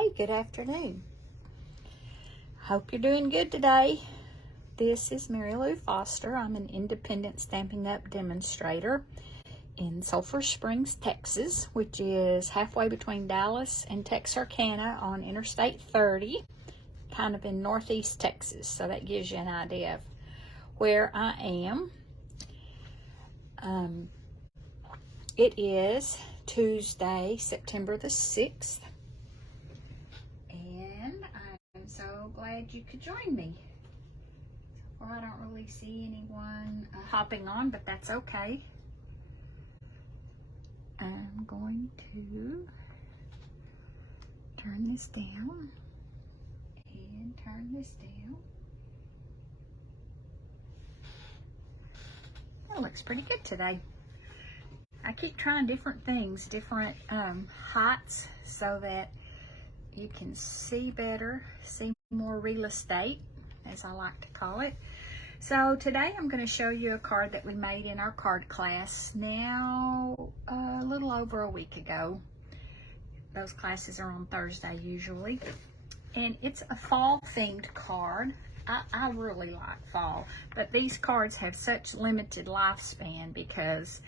Hey, good afternoon. Hope you're doing good today. This is Mary Lou Foster. I'm an independent Stampin' Up demonstrator in Sulphur Springs, Texas, which is halfway between Dallas and Texarkana on Interstate 30, kind of in northeast Texas. So that gives you an idea of where I am. It is Tuesday, September the 6th. And I'm so glad you could join me. So far I don't really see anyone hopping on, but that's okay. I'm going to turn this down and turn this down. That looks pretty good today. I keep trying different things, different heights, so that you can see better, see more real estate, as I like to call it. So today I'm going to show you a card that we made in our card class now a little over a week ago. Those classes are on Thursday usually. And it's a fall themed card. I really like fall, but these cards have such limited lifespan because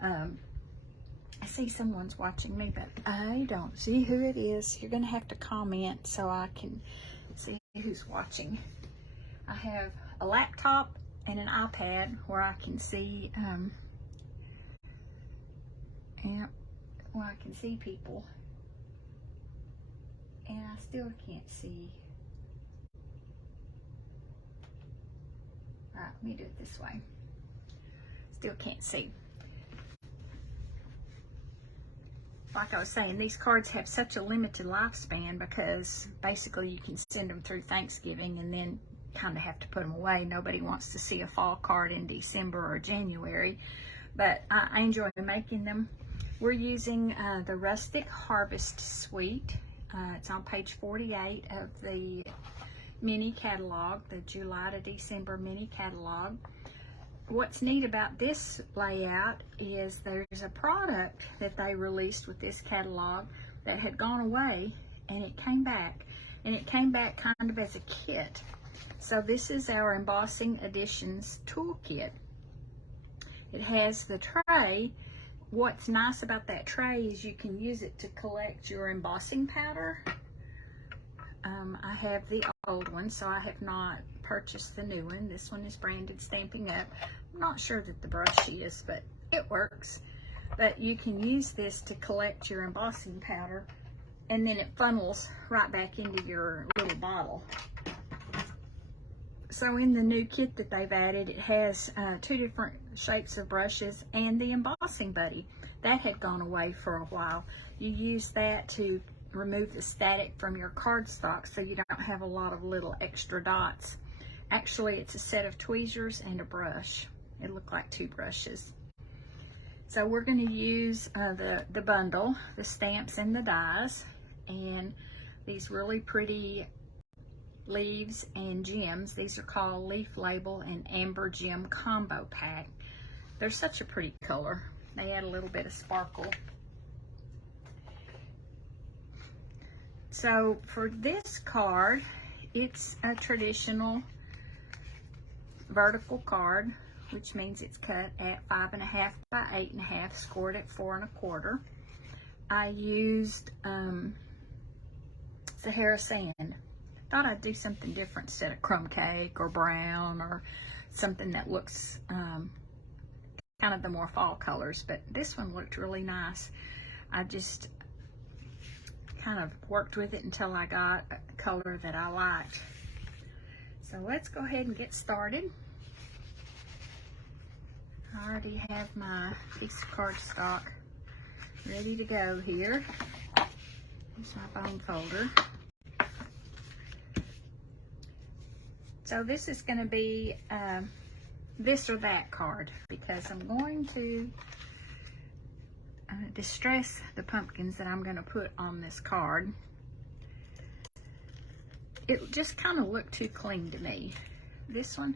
I see someone's watching me, but I don't see who it is. You're going to have to comment so I can see who's watching. I have a laptop and an iPad where I can see I can see people, and I still can't see. All right, let me do it this way. Still can't see. Like I was saying, these cards have such a limited lifespan because basically you can send them through Thanksgiving and then kind of have to put them away. Nobody wants to see a fall card in December or January, but I enjoy making them. We're using the Rustic Harvest suite. It's on page 48 of the mini catalog, the July to December mini catalog. What's neat about this layout is there's a product that they released with this catalog that had gone away, and it came back, and it came back kind of as a kit. So this is our Embossing Editions toolkit. It has the tray. What's nice about that tray is you can use it to collect your embossing powder. I have the old one, so I have not purchased the new one. This one is branded Stampin' Up. I'm not sure that the brush is, but it works. But you can use this to collect your embossing powder, and then it funnels right back into your little bottle. So in the new kit that they've added, it has two different shapes of brushes and the embossing buddy. That had gone away for a while. You use that to remove the static from your cardstock so you don't have a lot of little extra dots. Actually, it's a set of tweezers and a brush. It looked like two brushes. So we're going to use the bundle, the stamps and the dies, and these really pretty leaves and gems. These are called Leaf Label and Amber Gem Combo Pack. They're such a pretty color. They add a little bit of sparkle. So for this card, it's a traditional vertical card, which means it's cut at 5.5 by 8.5, scored at 4 1/4. I used Sahara sand. Thought I'd do something different instead of crumb cake or brown or something that looks kind of the more fall colors, but this one looked really nice. I just kind of worked with it until I got a color that I liked. So let's go ahead and get started. I already have my piece of cardstock ready to go here. Here's my bone folder. So this is going to be this or that card, because I'm going to distress the pumpkins that I'm going to put on this card. It just kind of looked too clean to me. This one,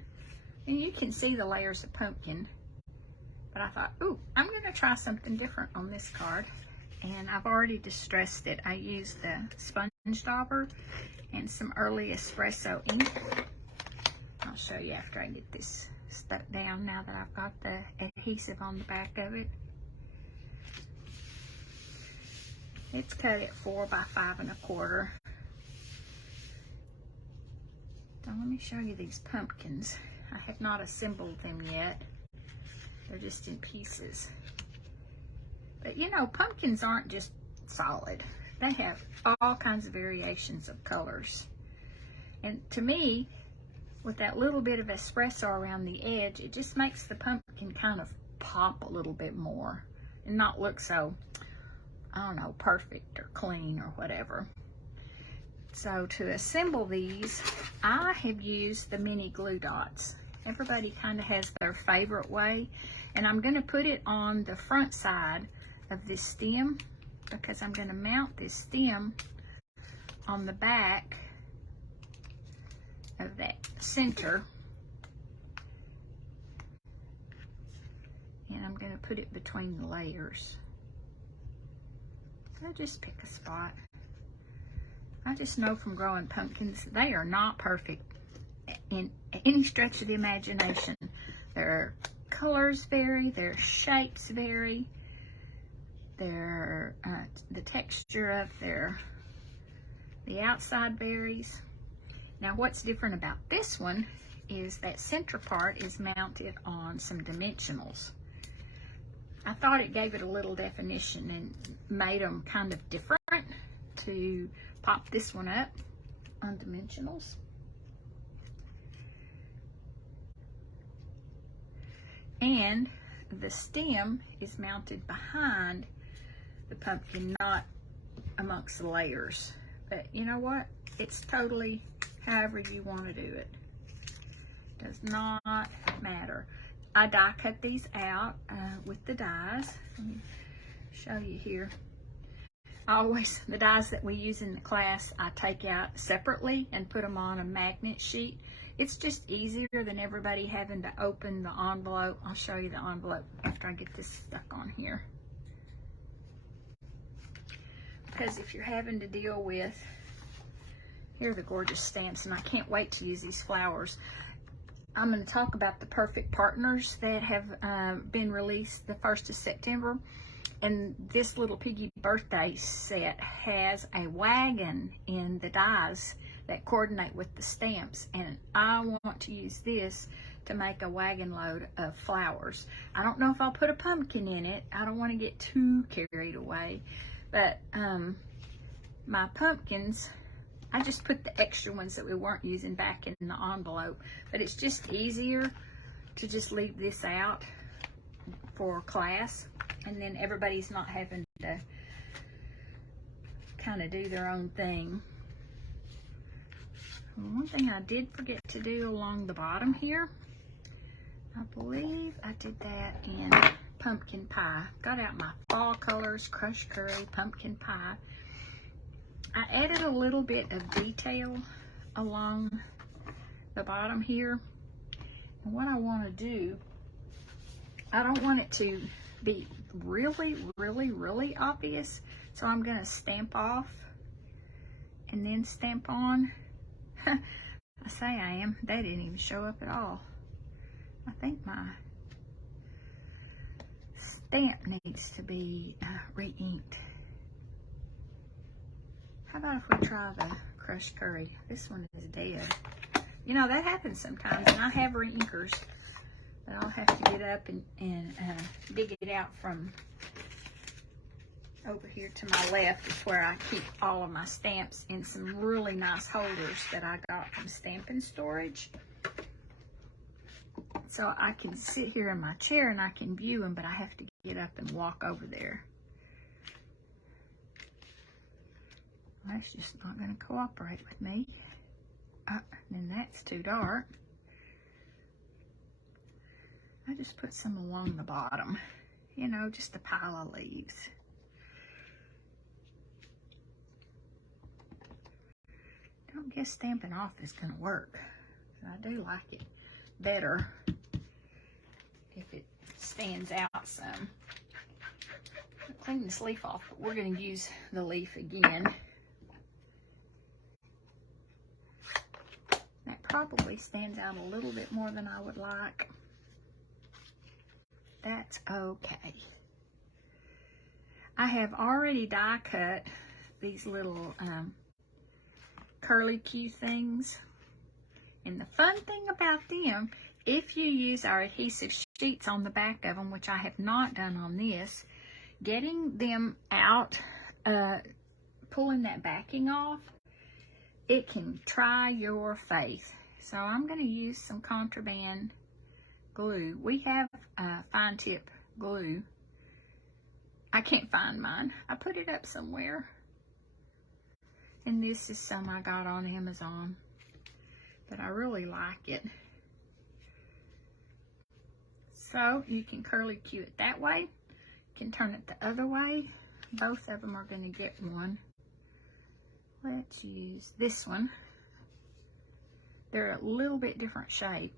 and you can see the layers of pumpkin, but I thought, ooh, I'm going to try something different on this card. and I've already distressed it. I used the sponge dauber and some early espresso ink. I'll show you after I get this stuck down, now that I've got the adhesive on the back of it. It's cut at 4 by 5 1/4. Now let me show you these pumpkins. I have not assembled them yet. They're just in pieces. But you know, pumpkins aren't just solid. They have all kinds of variations of colors. And to me, with that little bit of espresso around the edge, it just makes the pumpkin kind of pop a little bit more and not look so, I don't know, perfect or clean or whatever. So to assemble these, I have used the mini glue dots. Everybody kind of has their favorite way, and I'm going to put it on the front side of this stem because I'm going to mount this stem on the back of that center, and I'm going to put it between the layers. So just pick a spot. I just know from growing pumpkins, they are not perfect in any stretch of the imagination. Their colors vary, their shapes vary, their the texture of the outside varies. Now what's different about this one is that center part is mounted on some dimensionals. I thought it gave it a little definition and made them kind of different to pop this one up on dimensionals. And the stem is mounted behind the pumpkin, not amongst the layers. But you know what? It's totally however you want to do it. Does not matter. I die cut these out with the dies. Let me show you here. The dies that we use in the class, I take out separately and put them on a magnet sheet. It's just easier than everybody having to open the envelope. I'll show you the envelope after I get this stuck on here. Because if you're having to deal with, here are the gorgeous stamps, and I can't wait to use these flowers. I'm going to talk about the Perfect Partners that have been released the 1st of September. And this little piggy birthday set has a wagon in the dies that coordinate with the stamps. And I want to use this to make a wagon load of flowers. I don't know if I'll put a pumpkin in it. I don't want to get too carried away. But my pumpkins, I just put the extra ones that we weren't using back in the envelope. But it's just easier to just leave this out for class. And then everybody's not having to kind of do their own thing. One thing I did forget to do along the bottom here, I believe I did that in pumpkin pie. Got out my fall colors, crushed curry, pumpkin pie. I added a little bit of detail along the bottom here. And what I want to do, I don't want it to be really obvious, so I'm going to stamp off and then stamp on. I say I am. They didn't even show up at all. I think my stamp needs to be re-inked. How about if we try the crushed curry? This one is dead. You know, that happens sometimes, and I have re-inkers. But I'll have to get up and dig it out from over here to my left. It's where I keep all of my stamps in some really nice holders that I got from Stampin' Storage. So I can sit here in my chair and I can view them, but I have to get up and walk over there. That's just not going to cooperate with me. Then that's too dark. I just put some along the bottom, you know, just a pile of leaves. Don't guess Stampin' Off is going to work. I do like it better if it stands out some. clean this leaf off, but we're going to use the leaf again. That probably stands out a little bit more than I would like. That's okay. I have already die cut these little curly Q things. And the fun thing about them, if you use our adhesive sheets on the back of them, which I have not done on this, getting them out, pulling that backing off, it can try your faith. So I'm going to use some contraband glue. We have fine tip glue. I can't find mine. I put it up somewhere. And this is some I got on Amazon. But I really like it. So you can curly Q it that way. You can turn it the other way. Both of them are going to get one. Let's use this one. They're a little bit different shape,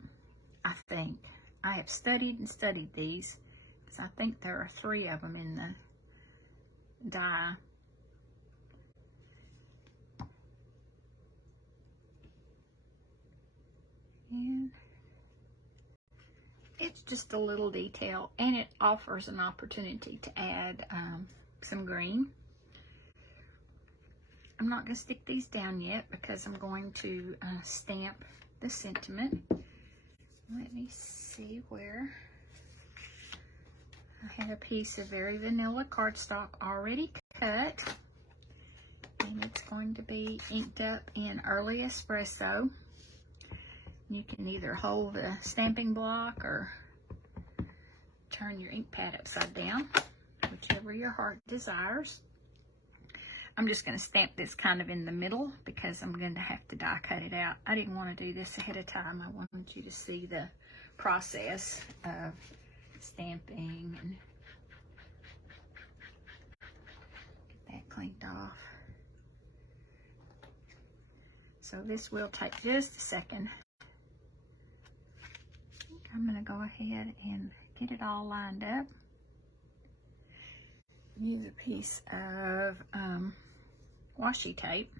I think. I have studied and studied these, because I think there are 3 of them in the die. And it's just a little detail, and it offers an opportunity to add some green. I'm not going to stick these down yet because I'm going to stamp the sentiment. Let me see where. I had a piece of very vanilla cardstock already cut, and it's going to be inked up in early espresso. You can either hold the stamping block or turn your ink pad upside down, whichever your heart desires. I'm just going to stamp this kind of in the middle because I'm going to have to die cut it out. I didn't want to do this ahead of time. I wanted you to see the process of stamping and get that cleaned off. So this will take just a second. I'm going to go ahead and get it all lined up. Use a piece of washi tape.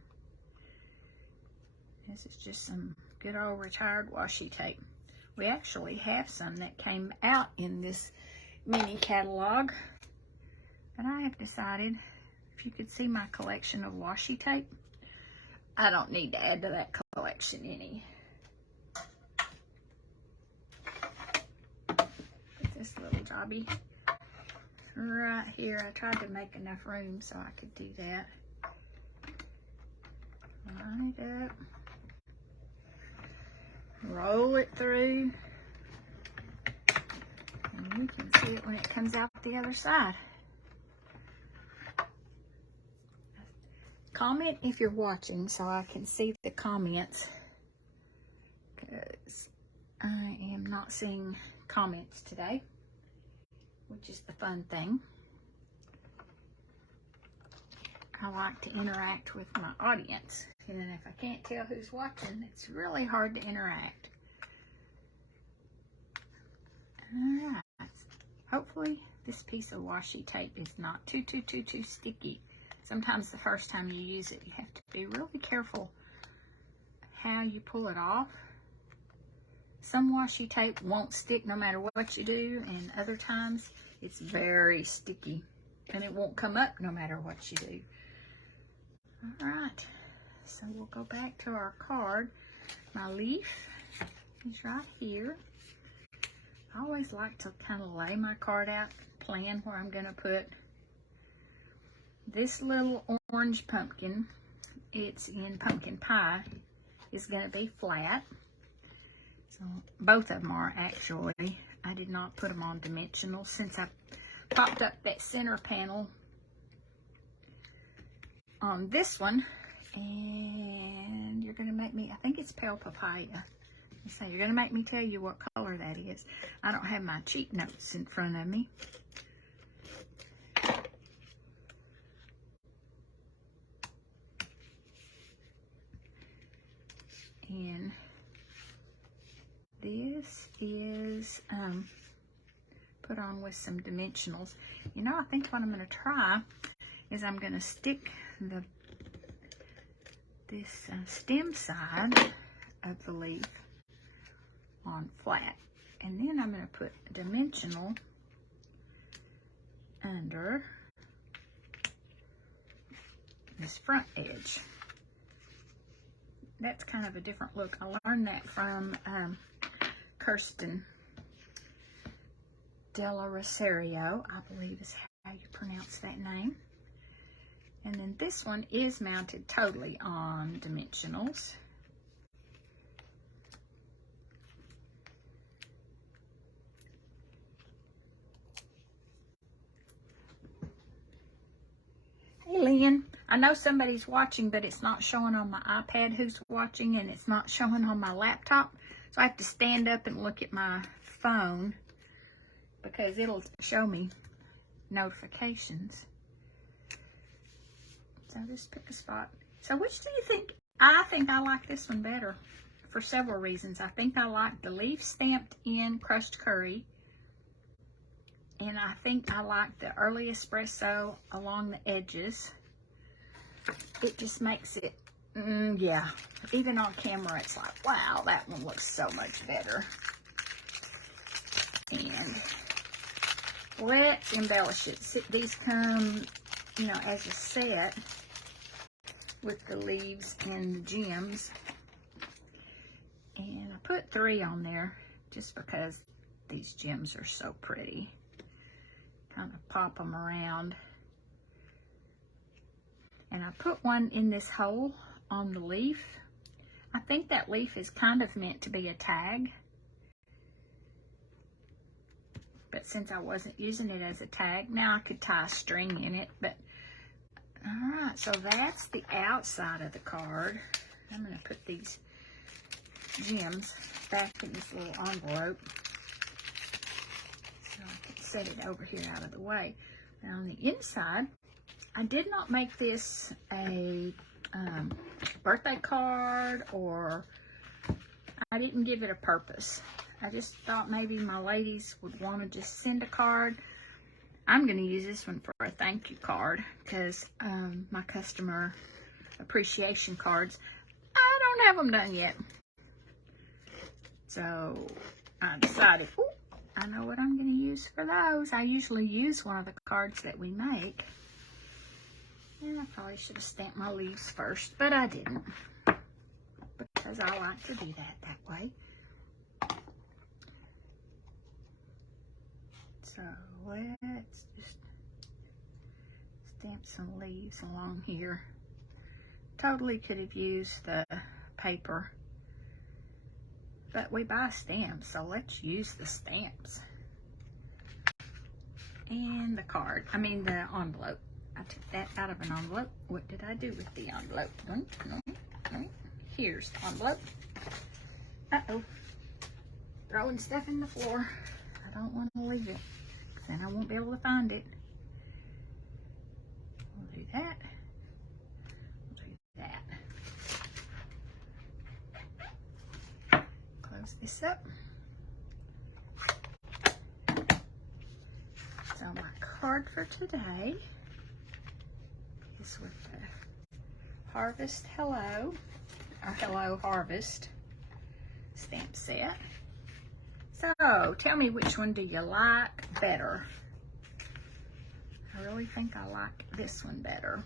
This is just some good old retired washi tape. We actually have some that came out in this mini catalog, but I have decided, if you could see my collection of washi tape, I don't need to add to that collection any. Put this little jobby right here. I tried to make enough room so I could do that. Line it up. Roll it through. And you can see it when it comes out the other side. Comment if you're watching so I can see the comments, because I am not seeing comments today, which is the fun thing. I like to interact with my audience, and then if I can't tell who's watching, it's really hard to interact. Alright, hopefully this piece of washi tape is not too sticky. Sometimes the first time you use it, you have to be really careful how you pull it off. Some washi tape won't stick no matter what you do, and other times it's very sticky and it won't come up no matter what you do. All right, so we'll go back to our card. My leaf is right here. I always like to kind of lay my card out, plan where I'm going to put this little orange pumpkin. It's in pumpkin pie. Is going to be flat. So both of them are actually. I did not put them on dimensional since I popped up that center panel on this one. And you're going to make me, I think it's pale papaya. So you're going to make me tell you what color that is. I don't have my cheat notes in front of me. And this is put on with some dimensionals. You know, I think what I'm going to try is I'm going to stick this stem side of the leaf on flat, and then I'm going to put a dimensional under this front edge. That's kind of a different look. I learned that from Kirsten Della Rosario, I believe is how you pronounce that name. And then this one is mounted totally on dimensionals. Hey, Lynn. I know somebody's watching, but it's not showing on my iPad who's watching, and it's not showing on my laptop. So I have to stand up and look at my phone because it'll show me notifications. So just pick a spot. So which do you think? I think I like this one better for several reasons. I think I like the leaf stamped in crushed curry. And I think I like the early espresso along the edges. It just makes it, yeah. Even on camera, it's like, wow, that one looks so much better. And let's embellish it. These come, you know, as a set with the leaves and the gems. And I put 3 on there just because these gems are so pretty. Kind of pop them around. And I put one in this hole on the leaf. I think that leaf is kind of meant to be a tag. But since I wasn't using it as a tag, now I could tie a string in it. But alright, so that's the outside of the card. I'm going to put these gems back in this little envelope. So I can set it over here out of the way. Now on the inside, I did not make this a birthday card, or I didn't give it a purpose. I just thought maybe my ladies would want to just send a card. I'm going to use this one for a thank you card because my customer appreciation cards, I don't have them done yet. So I decided, ooh, I know what I'm going to use for those. I usually use one of the cards that we make. And I probably should have stamped my leaves first, but I didn't. Because I like to do that way. So let's just stamp some leaves along here. Totally could have used the paper. But we buy stamps, so let's use the stamps. And the card, I mean the envelope. I took that out of an envelope. What did I do with the envelope? Here's the envelope. Uh-oh. Throwing stuff in the floor. I don't want to leave it, because then I won't be able to find it. We'll do that. We'll do that. Close this up. So my card for today is with the Harvest Hello, or Hello Harvest stamp set. So tell me, which one do you like better? I really think I like this one better.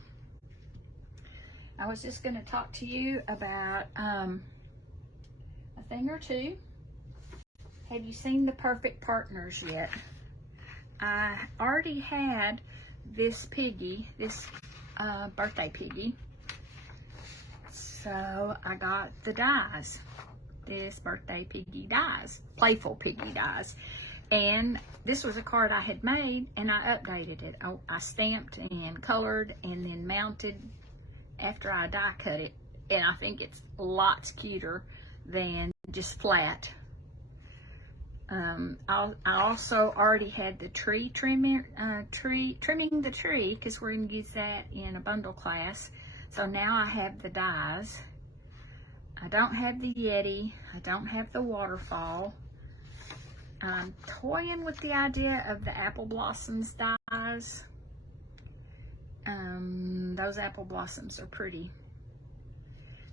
I was just going to talk to you about a thing or two. Have you seen The Perfect Partners yet? I already had this piggy, this birthday piggy. So I got the dies. This birthday piggy dies, playful piggy dies. And this was a card I had made, and I updated it. I stamped and colored and then mounted after I die cut it. And I think it's lots cuter than just flat. I also already had the tree trimming the tree, because we're going to use that in a bundle class. So now I have the dies. I don't have the Yeti. I don't have the waterfall. I'm toying with the idea of the Apple Blossoms dies. Those apple blossoms are pretty.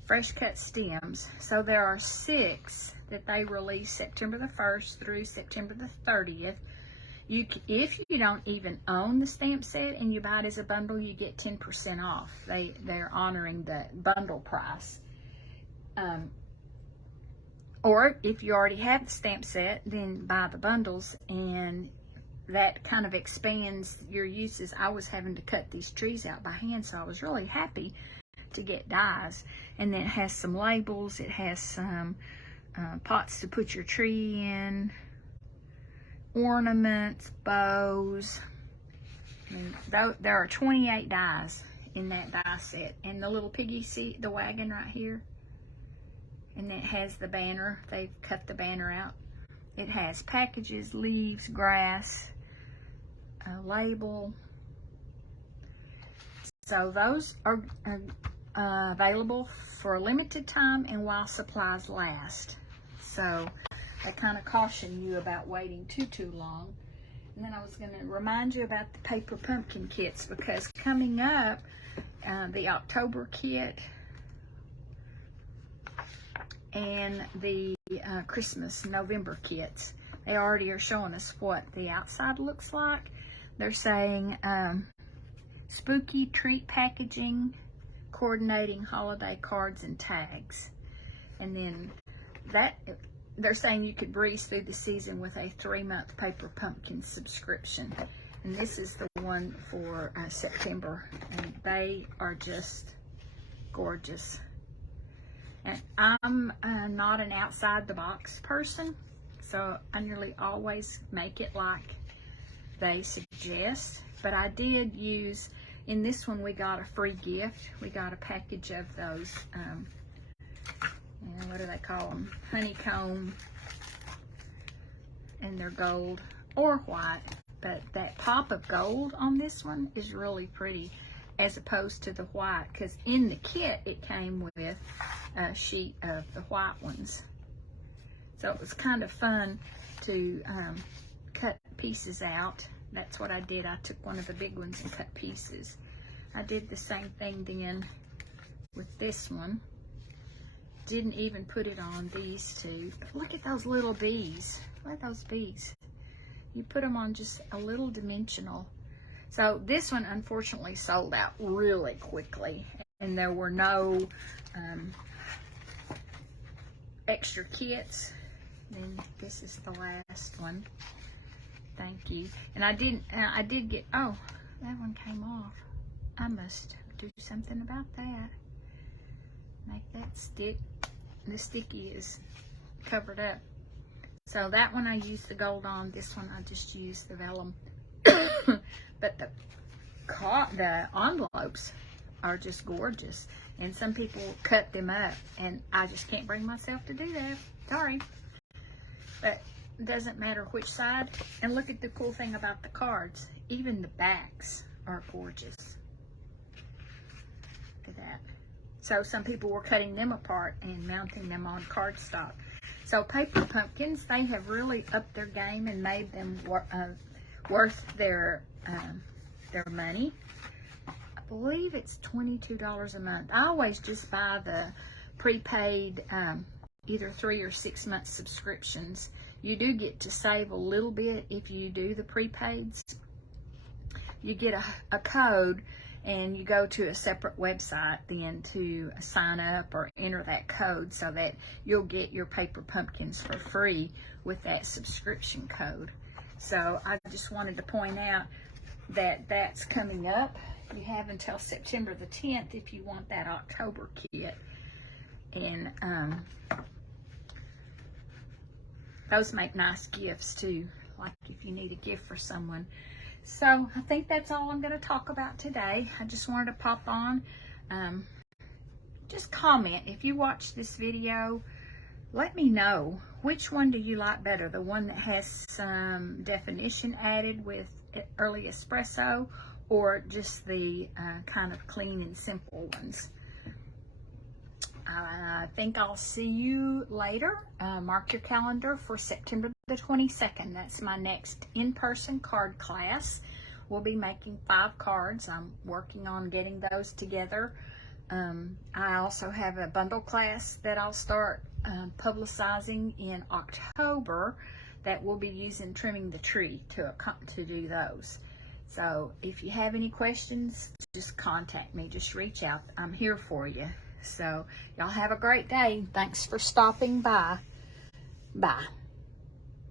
Fresh cut stems. So there are 6 that they release September the 1st through September the 30th. If you don't even own the stamp set and you buy it as a bundle, you get 10% off. They're honoring the bundle price. Or if you already have the stamp set, then buy the bundles, and that kind of expands your uses. I was having to cut these trees out by hand, so I was really happy to get dies. And then it has some labels. It has some pots to put your tree in, ornaments, bows. I mean, there are 28 dies in that die set. And the little piggy seat, the wagon right here. And it has the banner. They've cut the banner out. It has packages, leaves, grass, a label. So those are available for a limited time and while supplies last. So I kind of caution you about waiting too long. And then I was going to remind you about the paper pumpkin kits, because coming up, the October kit and the Christmas November kits, they already are showing us what the outside looks like. They're saying spooky treat packaging, coordinating holiday cards and tags. And then they're saying you could breeze through the season with a 3-month paper pumpkin subscription. And this is the one for September, and they are just gorgeous. And I'm not an outside the box person, so I nearly always make it like they suggest. But I did use, in this one we got a free gift. We got a package of those, what do they call them? Honeycomb, and they're gold or white. But that pop of gold on this one is really pretty, as opposed to the white, because in the kit it came with a sheet of the white ones. So it was kind of fun to cut pieces out. That's what I did. I took one of the big ones and cut pieces. I did the same thing then with this one. Didn't even put it on these two. But look at those little bees. Look at those bees. You put them on just a little dimensional. So this one unfortunately sold out really quickly, and there were no extra kits. Then this is the last one. Thank you. And I did get, oh, that one came off. I must do something about that. Make that stick. The sticky is covered up. So that one I used the gold on. This one I just used the vellum. But the envelopes are just gorgeous. And some people cut them up, and I just can't bring myself to do that. Sorry. But it doesn't matter which side. And look at the cool thing about the cards. Even the backs are gorgeous. Look at that. So some people were cutting them apart and mounting them on cardstock. So paper pumpkins, they have really upped their game and made them worth their money. I believe it's $22 a month. I always just buy the prepaid either 3 or 6 month subscriptions. You do get to save a little bit if you do the prepaids. You get a code, and you go to a separate website then to sign up or enter that code so that you'll get your paper pumpkins for free with that subscription code. So I just wanted to point out that that's coming up. You have until September the 10th if you want that October kit. And those make nice gifts too, like if you need a gift for someone. So I think that's all I'm going to talk about today. I just wanted to pop on. Just comment. If you watch this video, let me know, which one do you like better? The one that has some definition added with early espresso, or just the kind of clean and simple ones? I think I'll see you later. Mark your calendar for September the 22nd. That's my next in-person card class. We'll be making 5 cards. I'm working on getting those together. I also have a bundle class that I'll start publicizing in October that we'll be using Trimming the Tree to do those. So if you have any questions, just contact me. Just reach out. I'm here for you. So y'all have a great day. Thanks for stopping by. Bye.